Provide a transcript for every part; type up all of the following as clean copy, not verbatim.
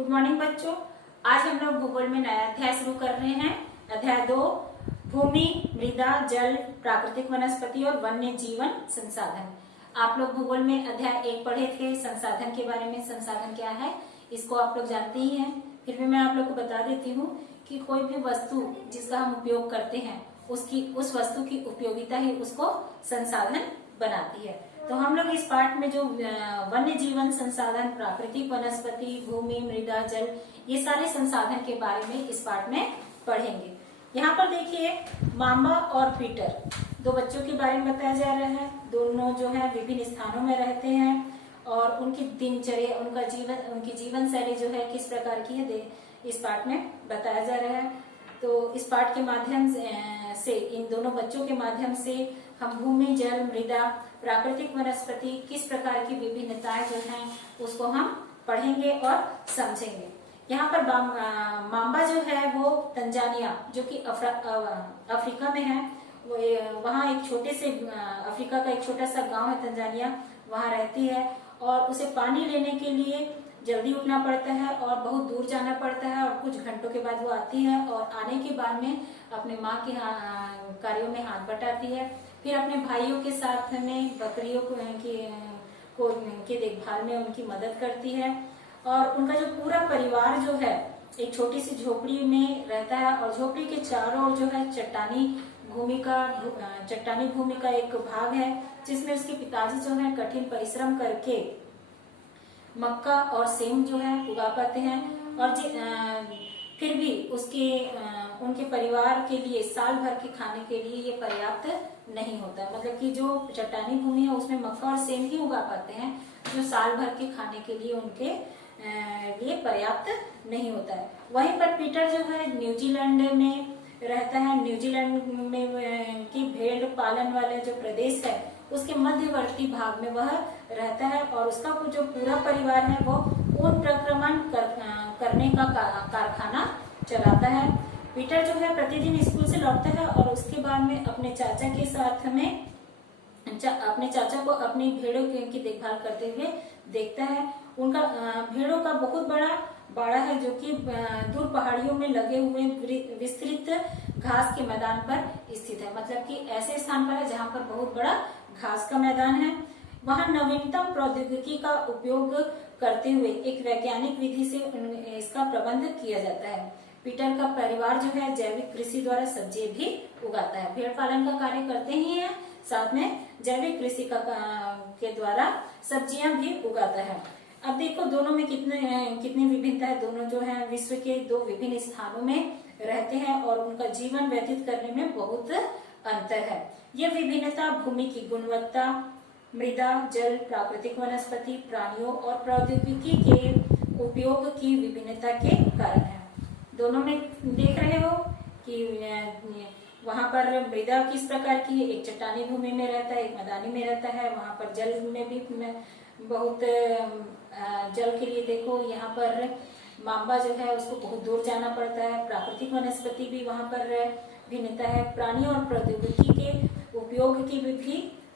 Good morning बच्चों। आज हम लोग भूगोल में नया अध्याय शुरू कर रहे हैं। अध्याय 2, भूमि, मृदा, जल, प्राकृतिक वनस्पति और वन्य जीवन संसाधन। आप लोग भूगोल में अध्याय 1 पढ़े थे, संसाधन के बारे में। संसाधन क्या है इसको आप लोग जानते ही हैं, फिर भी मैं आप लोग को बता देती हूँ कि कोई भी वस्तु जिसका हम उपयोग करते हैं उस वस्तु की उपयोगिता ही उसको संसाधन बनाती है। तो हम लोग इस पाठ में जो वन्य जीवन संसाधन, प्राकृतिक वनस्पति, भूमि, मृदा, जल, ये सारे संसाधन के बारे में इस पाठ में पढ़ेंगे। यहाँ पर देखिए, मामा और पीटर दो बच्चों के बारे में बताया जा रहा है। दोनों जो है विभिन्न स्थानों में रहते हैं और उनकी दिनचर्या, उनकी जीवन शैली जो है किस प्रकार की है इस पाठ में बताया जा रहा है। तो इस पाठ के माध्यम से इन दोनों बच्चों के माध्यम से हम भूमि, जल, मृदा, प्राकृतिक वनस्पति किस प्रकार की विभिन्नताएं जो हैं उसको हम पढ़ेंगे और समझेंगे। यहाँ पर माम्बा जो है वो तंजानिया, जो कि अफ्रीका में है, वो वहाँ एक छोटे से अफ्रीका का एक छोटा सा गांव है तंजानिया, वहाँ रहती है और उसे पानी लेने के लिए जल्दी उठना पड़ता है और बहुत दूर जाना पड़ता है और कुछ घंटों के बाद वो आती है और आने के बाद में अपने माँ के कार्यों में हाथ बटाती है। फिर अपने भाइयों के साथ में बकरियों के देखभाल में उनकी मदद करती है और उनका जो पूरा परिवार जो है एक छोटी सी झोपड़ी में रहता है और झोपड़ी के चारों ओर जो है चट्टानी भूमि का एक भाग है जिसमें उसके पिताजी जो है कठिन परिश्रम करके मक्का और सेम जो है उगा पाते हैं और फिर भी उनके परिवार के लिए साल भर के खाने के लिए ये पर्याप्त नहीं होता। मतलब कि जो चट्टानी भूमि है उसमें मक्का और सेम ही उगा पाते हैं जो साल भर के खाने के लिए उनके लिए पर्याप्त नहीं होता है। वहीं पर पीटर जो है न्यूजीलैंड में रहता है। न्यूजीलैंड में की भेड़ पालन वाले जो प्रदेश है उसके मध्यवर्ती भाग में वह रहता है और उसका जो पूरा परिवार है वो ऊन प्रक्रमण करने का कारखाना चलाता है। पीटर जो है प्रतिदिन स्कूल से लौटता है और उसके बाद में अपने चाचा के साथ में अपने चाचा को अपनी भेड़ों की देखभाल करते हुए देखता है। उनका भेड़ों का बहुत बड़ा बाड़ा है जो कि दूर पहाड़ियों में लगे हुए विस्तृत घास के मैदान पर स्थित है। मतलब कि ऐसे स्थान पर है जहाँ पर बहुत बड़ा घास का मैदान है। वहाँ नवीनतम प्रौद्योगिकी का उपयोग करते हुए एक वैज्ञानिक विधि से इसका प्रबंध किया जाता है। पीटर का परिवार जो है जैविक कृषि द्वारा सब्जी भी उगाता है। भेड़ पालन का कार्य करते ही है, साथ में जैविक कृषि के द्वारा सब्जियां भी उगाता है। अब देखो दोनों में कितनी विभिन्नता है। दोनों जो है विश्व के दो विभिन्न स्थानों में रहते हैं और उनका जीवन व्यतीत करने में बहुत अंतर है। यह विभिन्नता भूमि की गुणवत्ता, मृदा, जल, प्राकृतिक वनस्पति, प्राणियों और प्रौद्योगिकी के उपयोग की विभिन्नता के कारण है। दोनों में देख रहे हो कि वहाँ पर मृदा किस प्रकार की है, एक चट्टानी भूमि में रहता है, एक मैदानी में रहता है। वहाँ पर जल में भी बहुत जल के लिए देखो यहाँ पर माम्बा जो है उसको बहुत दूर जाना पड़ता है। प्राकृतिक वनस्पति भी वहाँ पर भिन्नता है। प्राणियों और प्रौद्योगिकी के उपयोग की भी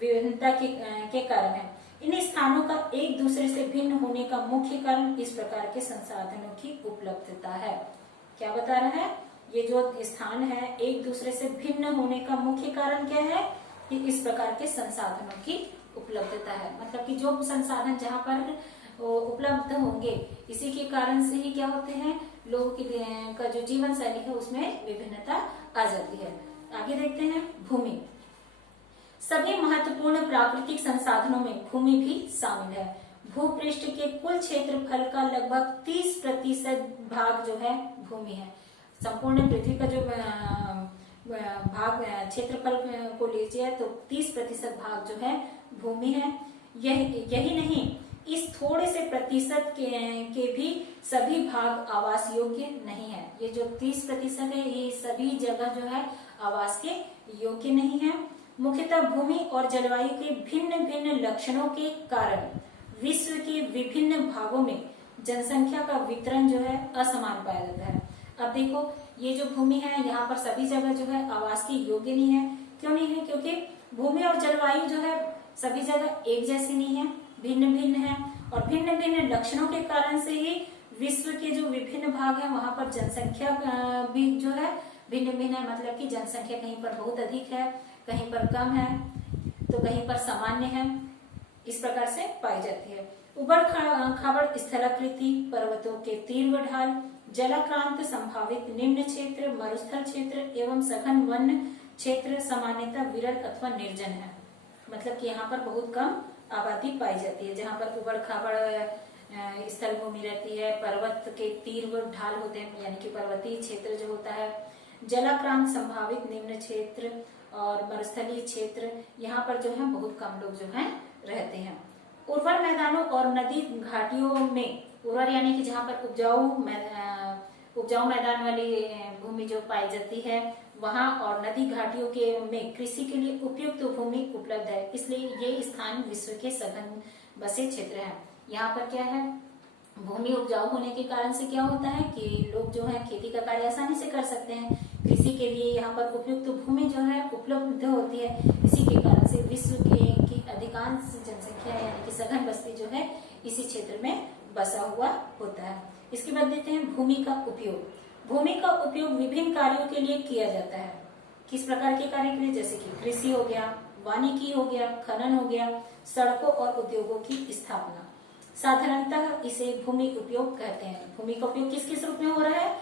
विभिन्नता के कारण है। इन स्थानों का एक दूसरे से भिन्न होने का मुख्य कारण इस प्रकार के संसाधनों की उपलब्धता है। क्या बता रहा है? ये जो स्थान है एक दूसरे से भिन्न होने का मुख्य कारण क्या है कि इस प्रकार के संसाधनों की उपलब्धता है। मतलब कि जो संसाधन जहाँ पर उपलब्ध होंगे इसी के कारण से ही क्या होते हैं, लोगों का जो जीवन शैली है उसमें विभिन्नता आ जाती है। आगे देखते हैं भूमि। सभी महत्वपूर्ण प्राकृतिक संसाधनों में भूमि भी शामिल है। भूपृष्ठ के कुल क्षेत्रफल का लगभग 30% भाग जो है भूमि है। संपूर्ण पृथ्वी का जो भाग क्षेत्रफल को लीजिए तो 30% भाग जो है भूमि है। यही नहीं, इस थोड़े से प्रतिशत के भी सभी भाग आवास योग्य नहीं है। ये जो 30% है ये सभी जगह जो है आवास के योग्य नहीं है। मुख्यतः भूमि और जलवायु के भिन्न भिन्न लक्षणों के कारण विश्व के विभिन्न भागों में जनसंख्या का वितरण जो है असमान पाया जाता है। अब देखो ये जो भूमि है यहाँ पर सभी जगह जो है आवास की योग्य नहीं है। क्यों नहीं है? क्योंकि भूमि और जलवायु जो है सभी जगह एक जैसी नहीं है, भिन्न भिन्न है और भिन्न भिन्न लक्षणों के कारण से ही विश्व के जो विभिन्न भाग हैं वहां पर जनसंख्या भी जो है भिन्न भिन्न है, मतलब कि जनसंख्या कहीं पर बहुत अधिक है, कहीं पर कम है, तो कहीं पर सामान्य है, इस प्रकार से पाई जाती है। उबड़ खाबड़ स्थलाकृति, पर्वतों के तीव्र ढाल, जलाक्रांत संभावित निम्न क्षेत्र, मरुस्थल क्षेत्र एवं सघन वन क्षेत्र सामान्यतः विरल अथवा निर्जन है। मतलब कि यहाँ पर बहुत कम आबादी पाई जाती है। जहाँ पर उबड़ खाबड़ स्थल भूमि रहती है, पर्वत के तीव्र ढाल होते हैं यानी कि पर्वतीय क्षेत्र जो होता है, जलाक्रांत संभावित निम्न क्षेत्र और मरुस्थलीय क्षेत्र, यहाँ पर जो है बहुत कम लोग जो है रहते हैं। उर्वर मैदानों और नदी घाटियों में, उर्वर यानी कि जहाँ पर उपजाऊ मैदान वाली भूमि जो पाई जाती है वहां, और नदी घाटियों के में कृषि के लिए उपयुक्त भूमि उपलब्ध है, इसलिए ये स्थान विश्व के सघन बसे क्षेत्र है। यहाँ पर क्या है, भूमि उपजाऊ होने के कारण से क्या होता है कि लोग जो है खेती का कार्य आसानी से कर सकते हैं। कृषि के लिए यहाँ पर उपयुक्त भूमि जो है उपलब्ध होती है, इसी के कारण से विश्व की अधिकांश जनसंख्या यानी कि सघन बस्ती जो है इसी क्षेत्र में बसा हुआ होता है। इसके बाद देते हैं भूमि का उपयोग। भूमि का उपयोग विभिन्न कार्यों के लिए किया जाता है। किस प्रकार के कार्य के लिए, जैसे कि कृषि हो गया, वानिकी हो गया, खनन हो गया, सड़कों और उद्योगों की स्थापना। साधारणतः इसे भूमि उपयोग कहते हैं। भूमि का उपयोग किस किस रूप में हो रहा है,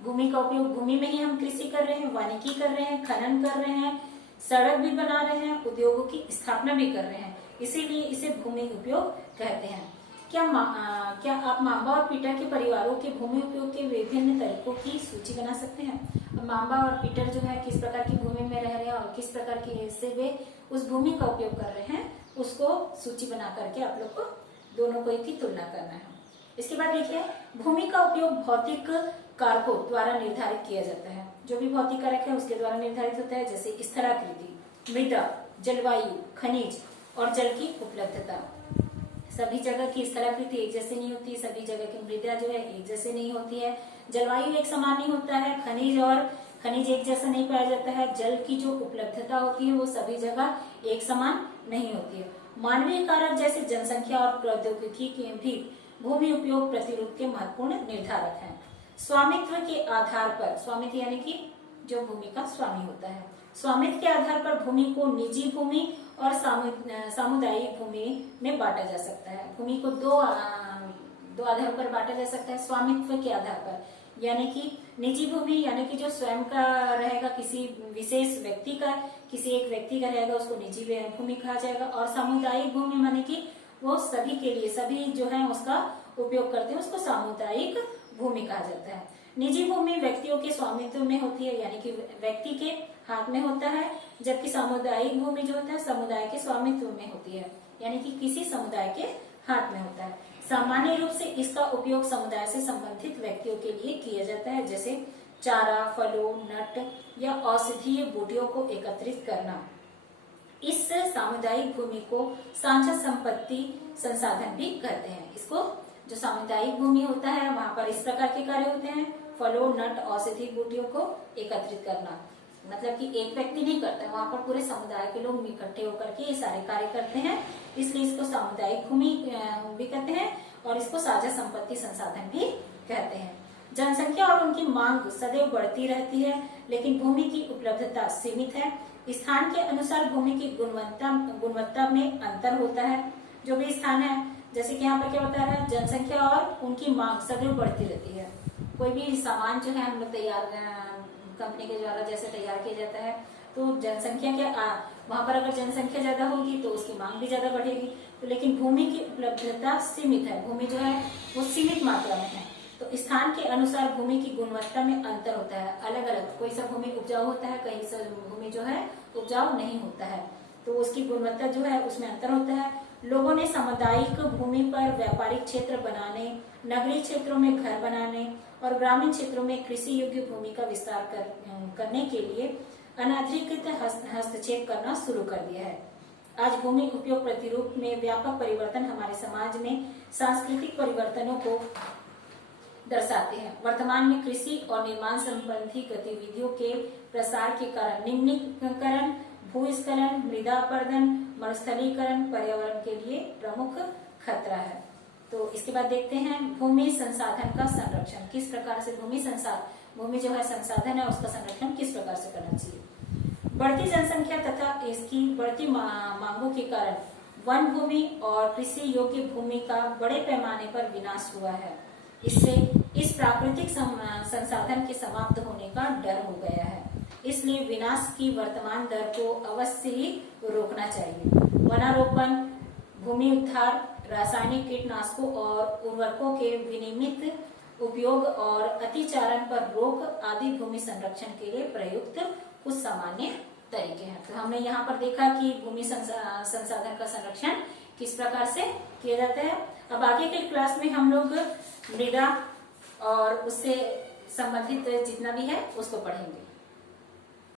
भूमि का उपयोग भूमि में ही हम कृषि कर रहे हैं, वानिकी कर रहे हैं, खनन कर रहे हैं, सड़क भी बना रहे हैं, उद्योगों की स्थापना भी कर रहे हैं, इसीलिए इसे भूमि उपयोग कहते हैं। क्या आप मांबा और पीटर के परिवारों के भूमि उपयोग के विभिन्न तरीकों की सूची बना सकते हैं। मांबा और पीटर जो है किस प्रकार की भूमि में रह रहे हैं और किस प्रकार की से वे उस भूमि का उपयोग कर रहे हैं, उसको सूची बना करके आप लोग को दोनों को की तुलना करना है। इसके बाद देखिए, भूमि का उपयोग भौतिक कारकों द्वारा निर्धारित किया जाता है। जो भी भौतिक कारक है उसके द्वारा निर्धारित होता है, जैसे स्थलाकृति, मृदा, जलवायु, खनिज और जल की उपलब्धता। सभी जगह की स्थलाकृति एक जैसे नहीं होती, सभी जगह की मृदा जो है एक जैसे नहीं होती है, जलवायु एक समान नहीं होता है, खनिज एक जैसा नहीं पाया जाता है, जल की जो उपलब्धता होती है वो सभी जगह एक समान नहीं होती है। मानवीय कारक जैसे जनसंख्या और प्रौद्योगिकी के भी भूमि उपयोग प्रतिरूप के महत्वपूर्ण निर्धारक हैं। स्वामित्व के आधार पर, स्वामित्व यानी कि जो भूमि का स्वामी होता है, स्वामित्व के आधार पर भूमि को निजी भूमि और सामुदायिक भूमि में बांटा जा सकता है। भूमि को दो आधार पर बांटा जा सकता है। स्वामित्व के आधार पर यानी कि निजी भूमि यानी कि जो स्वयं का रहेगा, किसी विशेष व्यक्ति का, किसी एक व्यक्ति का रहेगा उसको निजी भूमि कहा जाएगा। और सामुदायिक भूमि माने कि वो सभी के लिए, सभी जो है उसका उपयोग करते हैं, उसको सामुदायिक भूमि कहा जाता है। निजी भूमि व्यक्तियों के स्वामित्व में होती है यानी कि व्यक्ति के हाथ में होता है, जबकि सामुदायिक भूमि जो होता है समुदाय के स्वामित्व में होती है यानी कि किसी समुदाय के हाथ में होता है। सामान्य रूप से इसका उपयोग समुदाय से संबंधित व्यक्तियों के लिए किया जाता है, जैसे चारा, फलों, नट या औषधीय बूटियों को एकत्रित करना। इस सामुदायिक भूमि को साझा संपत्ति संसाधन भी कहते हैं। इसको जो सामुदायिक भूमि होता है वहां पर इस प्रकार के कार्य होते हैं, फलों, नट, औषधि बूटियों को एकत्रित करना। मतलब कि एक व्यक्ति नहीं करता, वहां पर पूरे समुदाय के लोग इकट्ठे होकर के ये सारे कार्य करते हैं, इसलिए इसको सामुदायिक भूमि भी कहते हैं और इसको साझा संपत्ति संसाधन भी कहते हैं। जनसंख्या और उनकी मांग सदैव बढ़ती रहती है, लेकिन भूमि की उपलब्धता सीमित है। स्थान के अनुसार भूमि की गुणवत्ता में अंतर होता है। जो भी स्थान है, जैसे कि यहाँ पर क्या बता रहा है, जनसंख्या और उनकी मांग सदैव बढ़ती रहती है। कोई भी सामान जो है हम लोग तैयार कंपनी के द्वारा जैसे तैयार किया जाता है, तो जनसंख्या वहां पर अगर जनसंख्या ज्यादा होगी तो उसकी मांग भी ज्यादा बढ़ेगी। तो लेकिन भूमि की उपलब्धता सीमित है, भूमि जो है वो सीमित मात्रा में है, तो स्थान के अनुसार भूमि की गुणवत्ता में अंतर होता है, अलग अलग। कोई सा भूमि उपजाऊ होता है, कहीं सा भूमि जो है उपजाऊ नहीं होता है, तो उसकी गुणवत्ता जो है उसमें अंतर होता है। लोगों ने सामुदायिक भूमि पर व्यापारिक क्षेत्र बनाने, नगरीय क्षेत्रों में घर बनाने और ग्रामीण क्षेत्रों में कृषि योग्य भूमि का विस्तार करने के लिए अनाधिकृत हस्तक्षेप करना शुरू कर दिया है। आज भूमि उपयोग प्रतिरूप में व्यापक परिवर्तन हमारे समाज में सांस्कृतिक परिवर्तनों को दर्शाते हैं। वर्तमान में कृषि और निर्माण संबंधी गतिविधियों के प्रसार के कारण निम्नीकरण, भूस्खलन, मृदा अपरदन, मरुस्थलीकरण पर्यावरण के लिए प्रमुख खतरा है। तो इसके बाद देखते हैं भूमि संसाधन का संरक्षण, किस प्रकार से भूमि जो है संसाधन है उसका संरक्षण किस प्रकार से करना चाहिए। बढ़ती जनसंख्या तथा इसकी बढ़ती मांगों के कारण वन भूमि और कृषि योग्य भूमि का बड़े पैमाने पर विनाश हुआ है। इससे इस प्राकृतिक संसाधन के समाप्त होने का डर हो गया है। इसलिए विनाश की वर्तमान दर को अवश्य ही रोकना चाहिए। वनारोपण, भूमि उद्धार, रासायनिक कीटनाशकों और उर्वरकों के विनियमित उपयोग और अतिचारण पर रोक आदि भूमि संरक्षण के लिए प्रयुक्त कुछ सामान्य तरीके हैं। तो हमने यहाँ पर देखा कि भूमि संसाधन का संरक्षण किस प्रकार से किया जाता है। अब आगे के क्लास में हम लोग मृदा और उससे संबंधित जितना भी है उसको पढ़ेंगे।